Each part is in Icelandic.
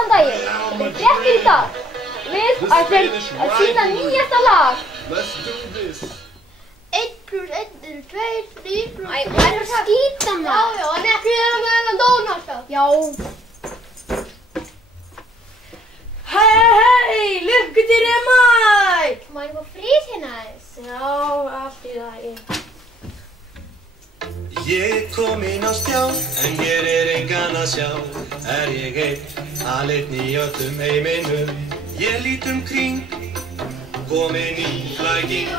Góðan daginn, þetta er fréttir í dag. Við ætlum að sýna nýjasta lag. Let's do this. 1 + 1 eru 2, 3 + 1 Það er að skýta maður. Já, en ekki vera með þennan dónasta. Já. Hei, lukkutir er mætt! Má ég fá frið hérna aðeins? Já, allt í lagi. Ég kom inn á stjá, en hér er engan að sjá. Er ég einn, aleinn í öllum heiminum. Ég lít kring, kominn í flæking.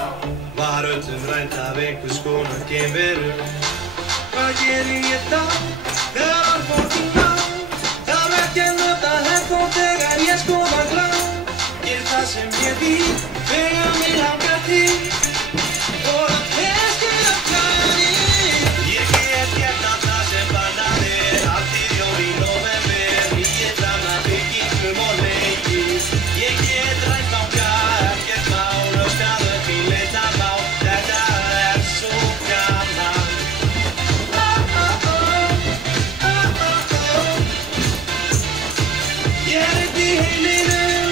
Var öllum rænt af einhvers konar geimveru. Hvað geri ég þá, þegar borgin á? Þarf ekki að nota headphone þegar ég skoða glá. Gerð það sem ég vil, þegar mig langar til. Og það festir af klæði. Ég get gert allt það sem bannað er. Alltið jól í november. Nýir framna byggingum og leikir. Ég get rænt banka, ekkert mál. Öskrað upp í leyndarmál. Þetta er svo gaman. Ég er einn í heiminum.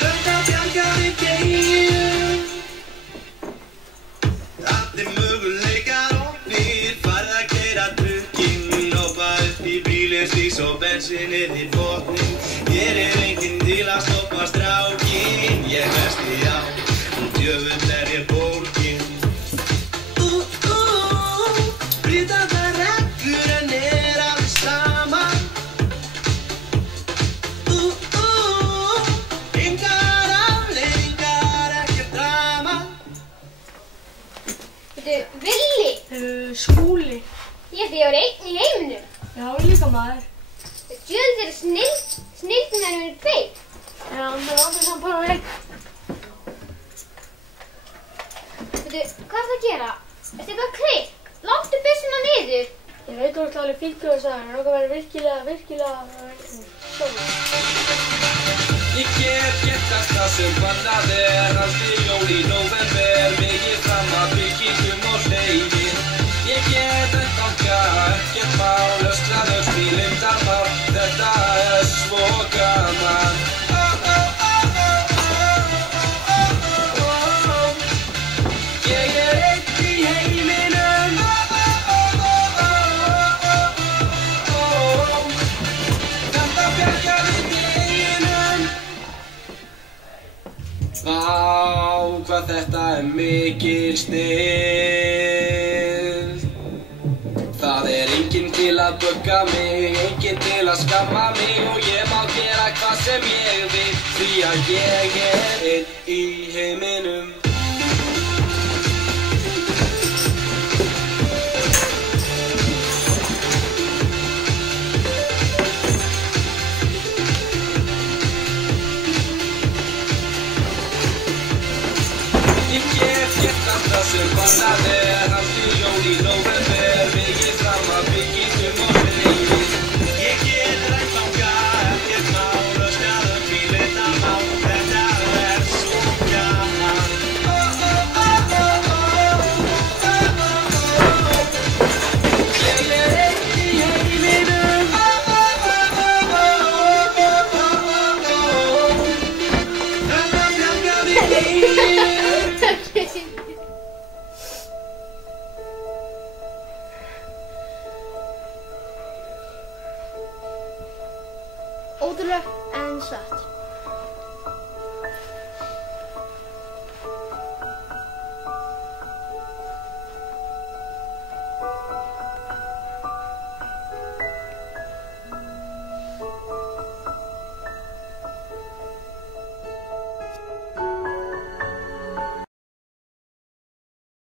Þetta bjargar í geim. Allir möguleikar opnir. Farð að keyra trukkinn. Hoppa upp í bílinn, slíks og bensinnið í botninn. Hér er enginn til að stoppa strákinn. Ég hesti á, djöfull er ég bólginn. Brýta þær reglur en er alveg sama. Engar afleiðingar, ekkert drama. Veitu, Villi, Skúli. ég held ég var einn í heiminum. Já, líka maður. Djöðl þeirra snilldin en við erum tveir. Já, það er aldrei saman bara einn. Veitu, hvað er það að gera? Ertu eitthvað klikk? Láttu byssuna niður. Ég veit þú ert alveg fínt hvað það sagði, en okkar verður virkilega sorry. Ég get gert allt það sem bannað er. Alltið jól í november. Mikið fram að byggingum og leikir. Ég get rænt banka, ekkert mál. Öskrað upp í leyndarmál. Þetta er svo gaman. Ég er einn í heiminum. Þetta bjargar í geimnum. Vá, hvað þetta er mikil snilld. Það er enginn til að bugga mig, enginn til að skamma mig. Og ég má gera hvað sem ég vil, því að ég er einn í heiminum. Ég get gert allt það sem bannað er. Alltið jól í november. Mikið fram að byggingum og leikir. Ég get rænt banka, ekkert mál. Öskrað upp í leyndarmál. Þetta er svo gaman. Ég er einn í heiminum. Þetta bjargar í geimnum. Ótrúlegt en satt.